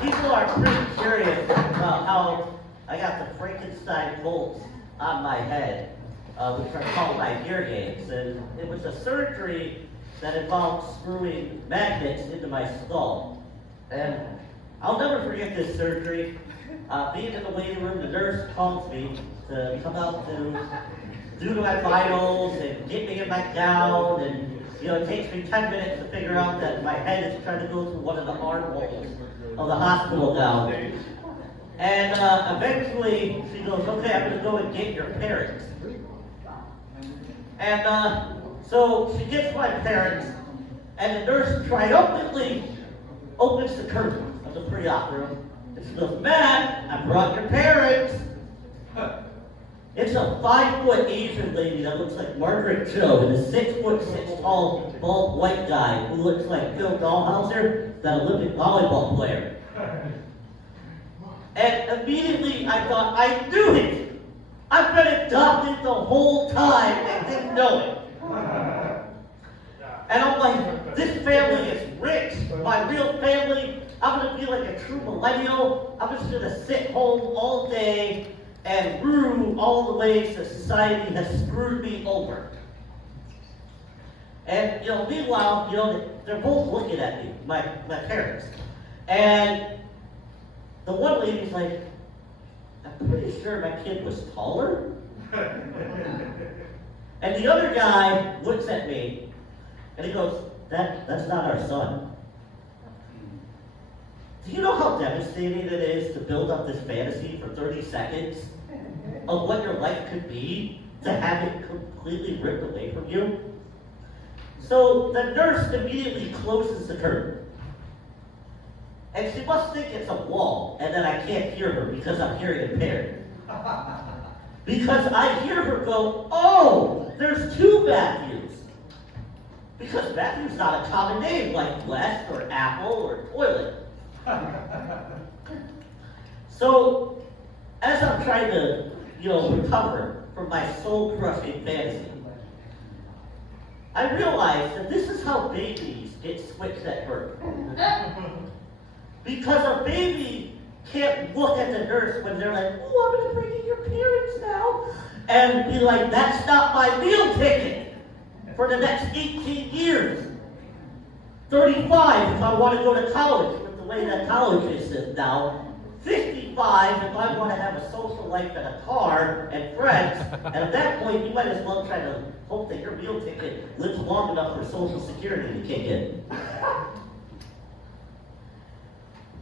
People are pretty curious about how I got the Frankenstein bolts on my head, which are called my hearing aids. And it was a surgery that involved screwing magnets into my skull. And I'll never forget this surgery. Being in the waiting room, the nurse calls me to come out to do my vitals and get me in my gown. And it takes me 10 minutes to figure out that my head is trying to go through one of the armholes of the hospital gown. And eventually she goes, okay, I'm gonna go and get your parents. And so she gets my parents, and the nurse triumphantly opens the curtain of the pre-op room. And she goes, Matt, I brought your parents. It's a 5-foot Asian lady that looks like Margaret Cho, and a 6'6" tall, bald white guy who looks like Phil Dahlhauser, that Olympic volleyball player. And immediately I thought, I knew it! I've been adopted the whole time and didn't know it. And I'm like, this family is rich. My real family, I'm gonna be like a true millennial. I'm just gonna sit home all day and rue all the ways that society has screwed me over. And meanwhile, they're both looking at me, my parents. And the one lady's like, I'm pretty sure my kid was taller. And the other guy looks at me and he goes, that's not our son. Do you know how devastating it is to build up this fantasy for 30 seconds of what your life could be, to have it completely ripped away from you? So the nurse immediately closes the curtain. And she must think it's a wall, and that I can't hear her because I'm hearing impaired. Because I hear her go, oh, there's 2 Matthews. Because Matthew's not a common name like West or Apple or toilet. So, as I'm trying to, recover from my soul-crushing fantasy, I realize that this is how babies get switched at birth. Because a baby can't look at the nurse when they're like, oh, I'm going to bring in your parents now, and be like, that's not my meal ticket for the next 18 years. 35 if I want to go to college, with the way that college is now. 55 if I want to have a social life and a car and friends. And at that point, you might as well try to hope that your meal ticket lives long enough for Social Security to kick in.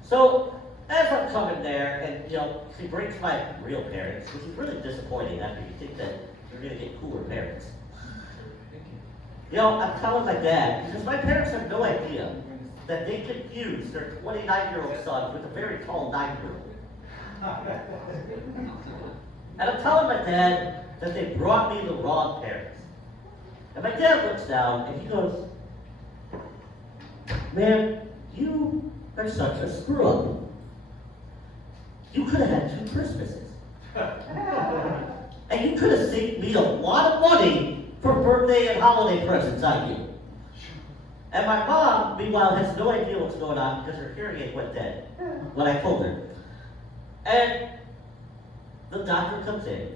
So, as I'm coming there, and she brings my real parents, which is really disappointing after you think that you're going to get cooler parents. I'm telling my dad, because my parents have no idea that they confused their 29-year-old son with a very tall 9-year-old. And I'm telling my dad that they brought me the wrong parents. And my dad looks down and he goes, man, you are such a screw-up. You could have had 2 Christmases. And you could have saved me a lot of money for birthday and holiday presents on you. And my mom, meanwhile, has no idea what's going on because her hearing aid went dead when I told her. And the doctor comes in,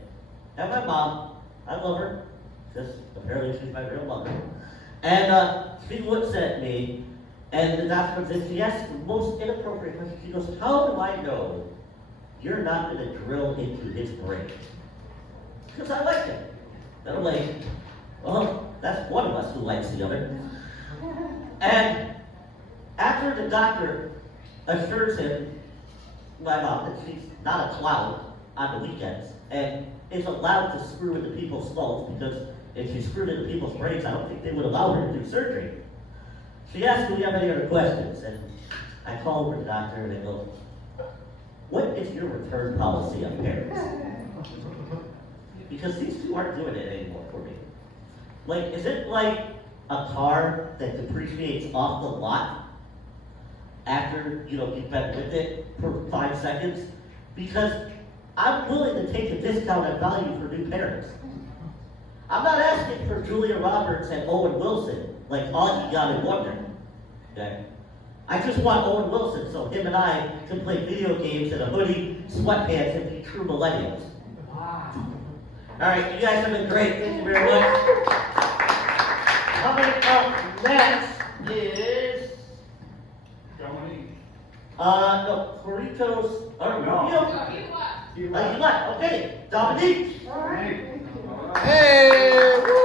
and my mom, I love her, because apparently she's my real mother, and she looks at me, and the doctor comes in, she asks the most inappropriate question. She goes, how do I know you're not going to drill into his brain? Because I like him. And I'm like, well, that's one of us who likes the other. And after the doctor assures him, my mom, that she's not a clown on the weekends and is allowed to screw into people's skulls, because if she screwed into people's brains, I don't think they would allow her to do surgery. She asked, do we have any other questions? And I call over the doctor and I go, what is your return policy on parents? Because these 2 aren't doing it anymore for me. Like, is it like a car that depreciates off the lot after, you've been with it for 5 seconds? Because I'm willing to take a discount on value for new parents. I'm not asking for Julia Roberts and Owen Wilson, like Augie got in Wonder. Okay? I just want Owen Wilson so him and I can play video games in a hoodie, sweatpants, and be true millennials. Wow. All right, you guys have been great. Thank you very much. Coming up next is no, Burritos. You left. Okay, Dominique. Hey! Woo!